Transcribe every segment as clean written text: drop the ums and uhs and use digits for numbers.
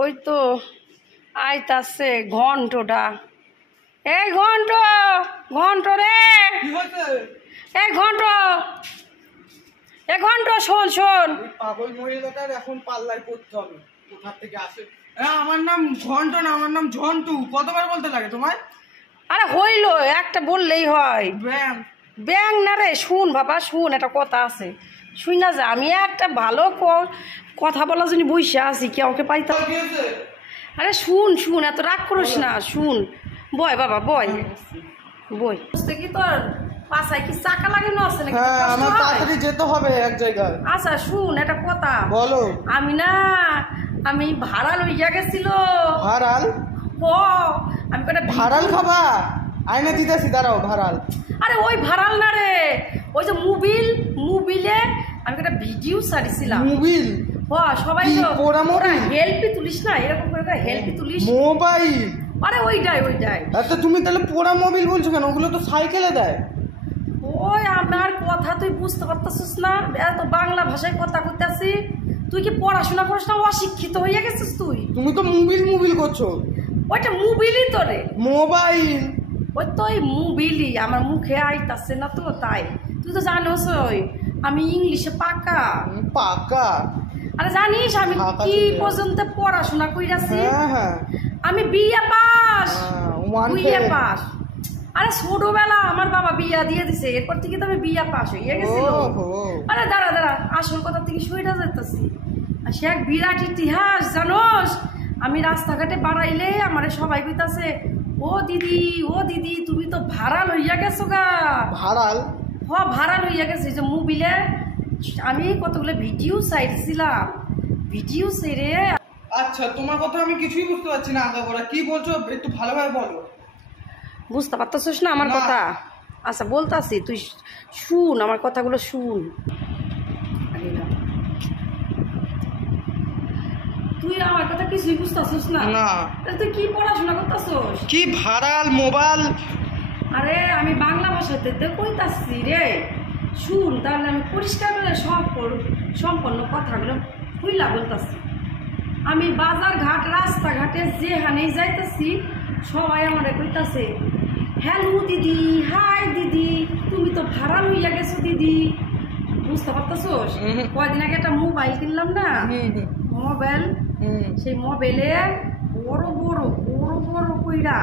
ওই তো আইতাছে ঘন্টটা। এই ঘন্ট, ঘন্ট রে, এই ঘন্ট, এই ঘন্ট, শোন শোন। পাগল মহিলাটার এখন পাল্লায় পড়তে হবে। কোথা থেকে আসে? আমার নাম ঘন্ট না, আমার নাম ঝন্টু। কতবার বলতে লাগে তোমায়? আরে হইল, একটা বললেই হয়। ব্যাং ব্যাং না রে, শুন বাবা শুন, একটা কথা আছে, শুন না যে আমি একটা ভালো কথা বলার জন্য বসে আছি, কেউকে পাইতাম। আরে শুন শুন, এত রাগ করিস না, শুন। বয় বাবা বয়, বই। বুঝতে কি তোর পাশায় কি চাকা লাগানো আছে নাকি? হ্যাঁ, আমার তাড়াতাড়ি যেতে হবে এক জায়গায়। আচ্ছা শুন একটা কথা বলো। আমি ভাড়া লইয়া গেছিল। ভাড়াল? ও আমি কটা ভাড়াল খাবা? আইনে দিতেছি, দাঁড়াও। ভাড়াল? আরে ওই ভাড়াল না রে, ওই যে মুবিলে আমি একটা ভিডিও ছাড়িছিলাম। মোবিল? সবাই হেল্পি তুলিস না, এরকম করে হেল্পি তুলিস। মোবাইল? আরে ওইটাই ওইটাই। আচ্ছা তুমি তাহলে পোড়া মোবিল বলছো কেন? ওগুলো তো সাইকেলে দেয়। ওই আমার কথা তুই বুঝতে পারতেছিস না, এত বাংলা ভাষায় কথা কইতাছি। তুই কি পড়াশোনা করিস না, অশিক্ষিত হইয়া গেছিস তুই? তুমি তো মোবিল করছো। ওইটা মুবিলই তো রে। মোবাইল? ওই তো ওই মুবিলই, আমার মুখে আইতাছে না তো তাই। তুই তো জানোস আমি ইংলিশে পাকা। পাকা? আরে জানিস আমি কি পর্যন্ত পড়াশোনা কইরাছি? হ্যাঁ, আমি বিএ পাস। BA pass? আরে ছোটবেলা আমার বাবা বিয়া দিয়ে দিছে, এরপর থেকে তো আমি বিয়া পাস হইয়া গেছিল। আরে দাঁড়া দাঁড়া, আসল কথা থেকে সইটা যাইতাছি। সে এক বিরাট ইতিহাস জানোস। আমি রাস্তাঘাটে বাড়াইলে আমারে সবাই কইতাছে, ও দিদি তুমি তো ভাড়া লইয়া গেছো গা। ভাড়াল? ভাড়া লইয়া গেছে। যে মোবিলে আমি কতগুলো ভিডিও চাইছিলাম, ভিডিও ছেড়ে। আচ্ছা তোমার কথা আমি কিছুই বুঝতে পারছি না। আগাগোড়া কি বলছো একটু ভালোভাবে বলো। বুঝতে পারতেছিস না আমার কথা? আচ্ছা বলতাছি, তুই শুন আমার কথাগুলো শুন। তুই আমার কথা কিছুই বুঝতেছিস না? তুই কি পড়াশোনা করতেছিস? কি ভাড়াল মোবাইল? আরে আমি বাংলা ভাষাতে কইতাছি রে, শুন। তাহলে আমি পরিষ্কার করে সম্পন্ন কথাগুলো খুইলা বলতাছি। আমি বাজার ঘাট রাস্তাঘাটে যেখানে যাইতেছি সবাই আমারে কইতাছে, হ্যালো দিদি, হাই দিদি, তুমি তো ভাড়া লইয়া গেছো দিদি। বুঝতে পারতেছোস? কয়দিন আগে একটা মোবাইল কিনলাম না, মোবাইল। সেই মোবাইলে বড় বড় বড় বড় কইরা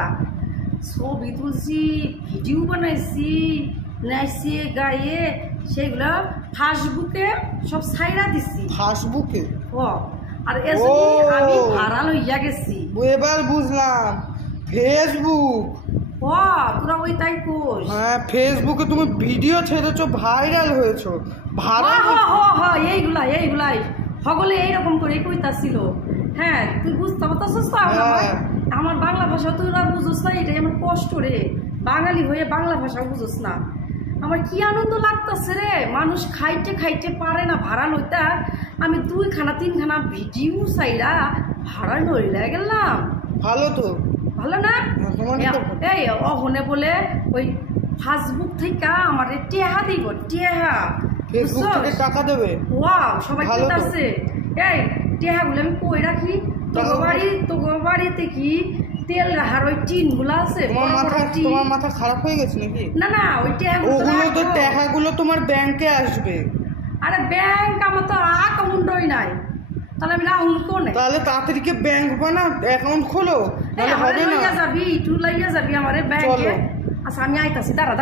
ছবি তুলছি, ভিডিও বানাইছি, নাইছি গায়ে, সেগুলো ফেসবুকে সব ছাইরা দিছি। ফেসবুকে? আর আমি ভাড়া লইয়া গেছি। এবার বুঝলাম, ফেসবুক। তোরা ওই তাই কোস। হ্যাঁ, ফেসবুকে তুমি ভিডিও ছেড়েছো, ভাইরাল হয়েছো। এইগুলাই সকলে এইরকম করে কইতাছিল। হ্যাঁ তুই বুঝতে পারতাছিস তো? আমার বাংলা ভাষা তুই বুঝোস না, এটাই আমার কষ্ট রে। বাঙালি হয়ে বাংলা ভাষা বুঝোস না। আমার কি আনন্দ লাগতেছে রে, মানুষ খাইতে খাইতে পারে না ভাড়া লইতে, আমি 2-3খানা ভিডিও চাইরা ভাড়া লইলে গেলাম। ভালো তো, ভালো না? এই অহনে বলে ওই ফেসবুক থেকে আমার টেহা দিব, টেহা। ফেসবুক থেকে টাকা দেবে? সবাই কইতাছে। এই টেহাগুলো আমি কই রাখি? তোর বাড়িতে কি তেল রাখার ওই টিন গুলো আছে? তোমার মাথা খারাপ হয়ে গেছে নাকি? না ওই টাকাগুলো তোমার ব্যাংকে আসবে। আরে ব্যাংক আমার তো অ্যাকাউন্টই নাই, তাহলে আমি রাহুল কোনে? তাহলে তাড়াতাড়ি ব্যাংক বানা, অ্যাকাউন্ট খোলো, তাহলে হবে না। তুই লইয়া যাবি আমারে ব্যাংকে। আচ্ছা আমি আইতাছি, দাঁড়া।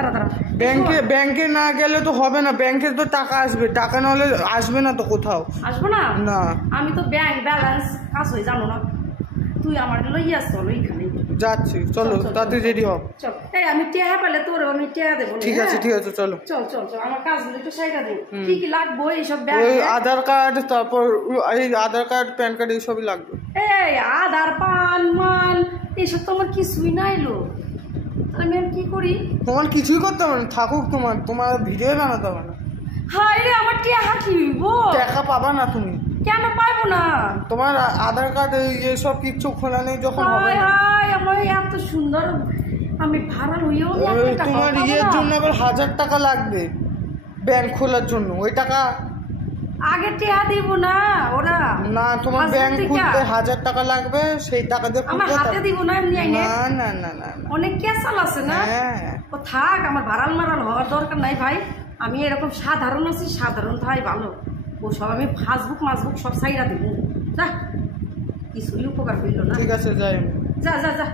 ব্যাংকে না গেলে তো হবে না, ব্যাংকে তো টাকা আসবে, টাকা না হলে আসবে না তো কোথাও। আসবো না? না আমি তো ব্যাংক ব্যালেন্স কাজ হয়ে জানো না। তুই আমার লইয়া চলো, এইখানে যাচ্ছি, চলো তাড়াতাড়ি রেডি হও। চল, এই আমি টেহা পেলে তোর আমি টেহা দেবো। ঠিক আছে চলো। চল আমার কাজগুলো একটু সাইডা দে। কি লাগবো এইসব? ওই আধার কার্ড, তারপর এই আধার কার্ড, প্যান কার্ড এইসবই লাগবে। এই আধার, পান, মান এইসব তো আমার কিছুই নাইলো, আমি আর কি করি? তোমার কিছুই করতে হবে না, থাকুক তোমার ভিডিও বানাতে হবে না। হাই রে, আমার টেহা কি হইব? টাকা পাবা না তুমি। কেন পাইবো না? তোমার আধার কার্ড এইসব কিছু খোলা নেই যখন হবে না। আমার এত সুন্দর, আমি ভাড়া লইও তোমার ইয়ের জন্য আবার 1000 টাকা লাগবে ব্যাংক খোলার জন্য। ওই টাকা আগে টিয়া দিব না ওরা না তোমার হাসপাতাল ব্যাংক থেকে। খুলতে 1000 টাকা লাগবে, সেই টাকা দিয়ে আমার খুলতে হাতে দিব না এমনি আইনে না না না না না। অনেক ক্যাসাল আছে না হ্যাঁ ও থাক, আমার ভাড়াল মারাল হওয়ার দরকার নাই ভাই। আমি এরকম সাধারণ আছি, সাধারণ থাই ভালো। ও সব আমি ফাসবুক মাসবুক সব সাইরা দিব। যা কিছুই উপকার হইল না। ঠিক আছে যাই আমি। যা যা যা